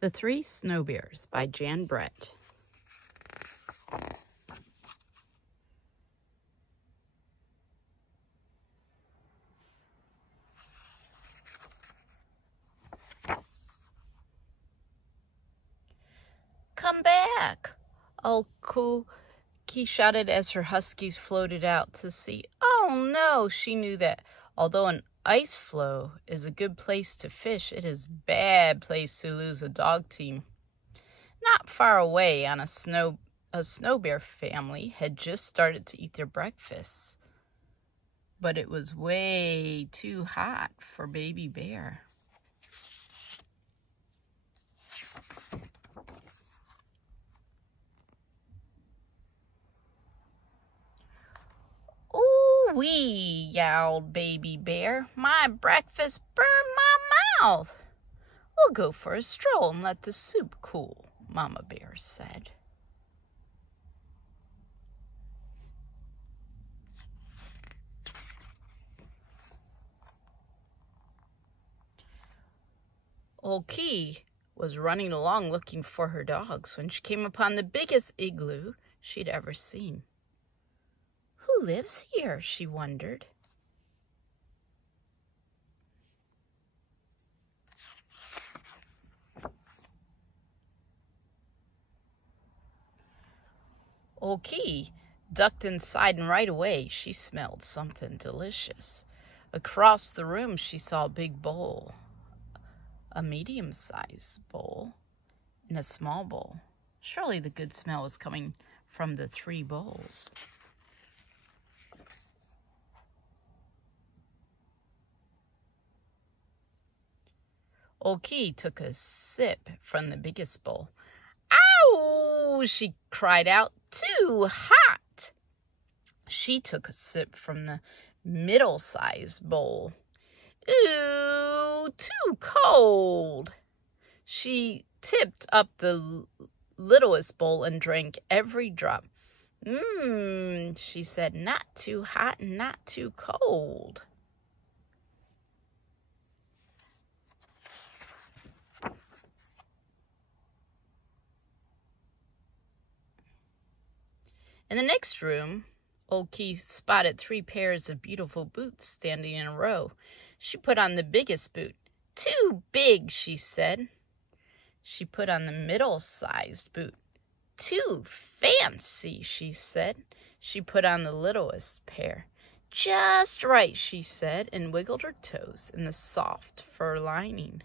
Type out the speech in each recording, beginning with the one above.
The Three Snow Bears by Jan Brett. Come back! Old Cookie shouted as her huskies floated out to sea. Oh no, she knew that although an ice floe is a good place to fish, it is a bad place to lose a dog team. Not far away a snow bear family had just started to eat their breakfasts, but it was way too hot for Baby Bear. "Ooh-wee," yowled Baby Bear. "My breakfast burned my mouth." "We'll go for a stroll and let the soup cool," Mama Bear said. Old Key was running along looking for her dogs when she came upon the biggest igloo she'd ever seen. Who lives here? She wondered. Old Key ducked inside, and right away she smelled something delicious. Across the room she saw a big bowl, a medium-sized bowl, and a small bowl. Surely the good smell was coming from the three bowls. Old Key took a sip from the biggest bowl. "Ow!" she cried out. "Too hot!" She took a sip from the middle-sized bowl. "Ooh, too cold!" She tipped up the littlest bowl and drank every drop. She said, "Not too hot and not too cold." In the next room, Old Key spotted 3 pairs of beautiful boots standing in a row. She put on the biggest boot. "Too big," she said. She put on the middle-sized boot. "Too fancy," she said. She put on the littlest pair. "Just right," she said, and wiggled her toes in the soft fur lining.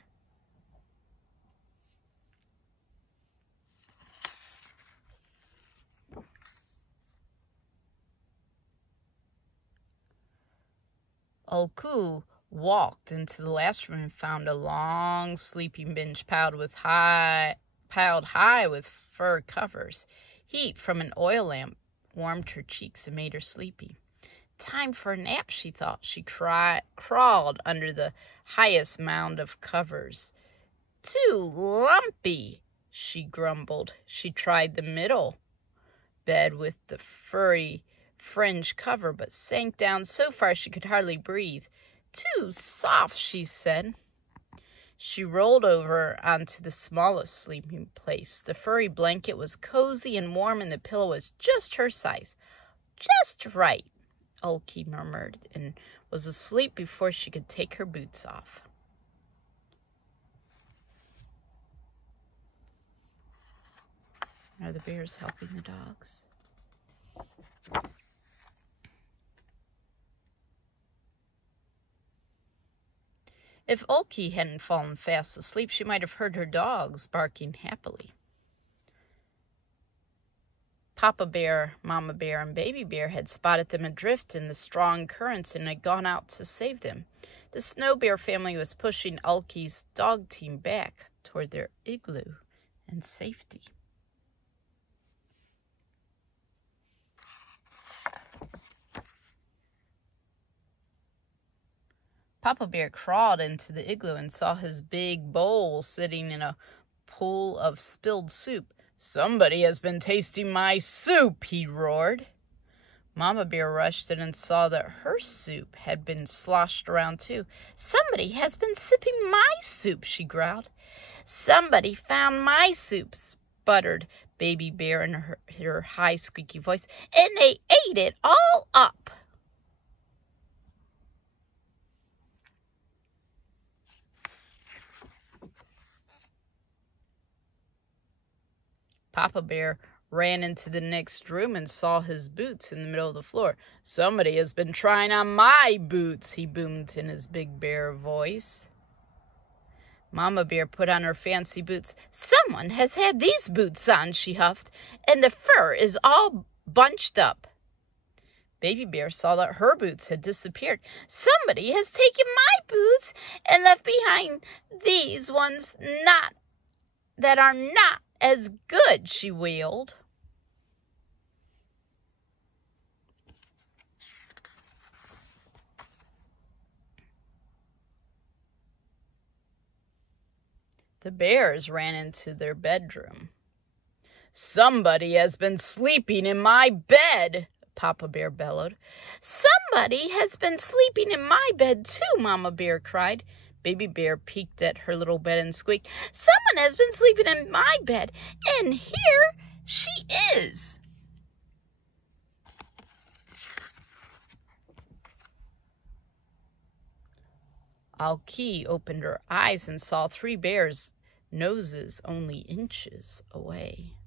Old Coo walked into the last room and found a long sleeping bench piled high with fur covers. Heat from an oil lamp warmed her cheeks and made her sleepy. Time for a nap, she thought. She crawled under the highest mound of covers. "Too lumpy," she grumbled. She tried the middle bed with the furry fringe cover, but sank down so far she could hardly breathe. "Too soft," she said. She rolled over onto the smallest sleeping place. The furry blanket was cozy and warm, and the pillow was just her size. "Just right," Old Key murmured, and was asleep before she could take her boots off. Are the bears helping the dogs? If Old Key hadn't fallen fast asleep, she might have heard her dogs barking happily. Papa Bear, Mama Bear, and Baby Bear had spotted them adrift in the strong currents and had gone out to save them. The Snow Bear family was pushing Old Key's dog team back toward their igloo and safety. Papa Bear crawled into the igloo and saw his big bowl sitting in a pool of spilled soup. "Somebody has been tasting my soup," he roared. Mama Bear rushed in and saw that her soup had been sloshed around too. "Somebody has been sipping my soup," she growled. "Somebody found my soup," sputtered Baby Bear in her high, squeaky voice, "and they ate it all up." Papa Bear ran into the next room and saw his boots in the middle of the floor. "Somebody has been trying on my boots," he boomed in his big bear voice. Mama Bear put on her fancy boots. "Someone has had these boots on," she huffed, "and the fur is all bunched up." Baby Bear saw that her boots had disappeared. "Somebody has taken my boots and left behind these ones that are not as good," she wailed. The bears ran into their bedroom. "Somebody has been sleeping in my bed," Papa Bear bellowed. "Somebody has been sleeping in my bed too," Mama Bear cried. Baby Bear peeked at her little bed and squeaked, "Someone has been sleeping in my bed, and here she is." Alki opened her eyes and saw 3 bears' noses only inches away.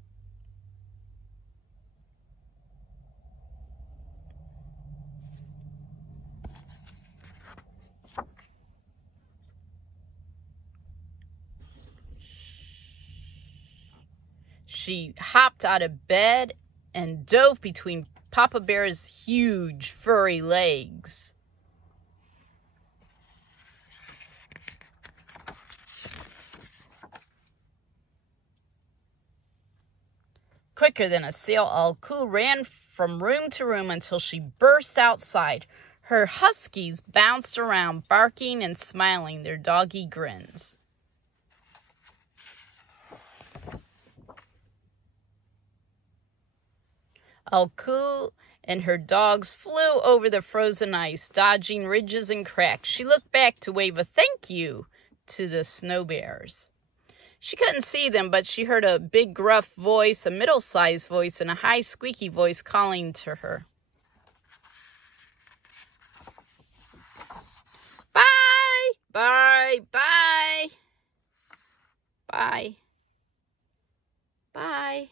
She hopped out of bed and dove between Papa Bear's huge furry legs. Quicker than a sail, Alku ran from room to room until she burst outside. Her huskies bounced around, barking and smiling their doggy grins. Alku and her dogs flew over the frozen ice, dodging ridges and cracks. She looked back to wave a thank you to the snow bears. She couldn't see them, but she heard a big gruff voice, a middle-sized voice, and a high squeaky voice calling to her. "Bye, bye, bye, bye, bye."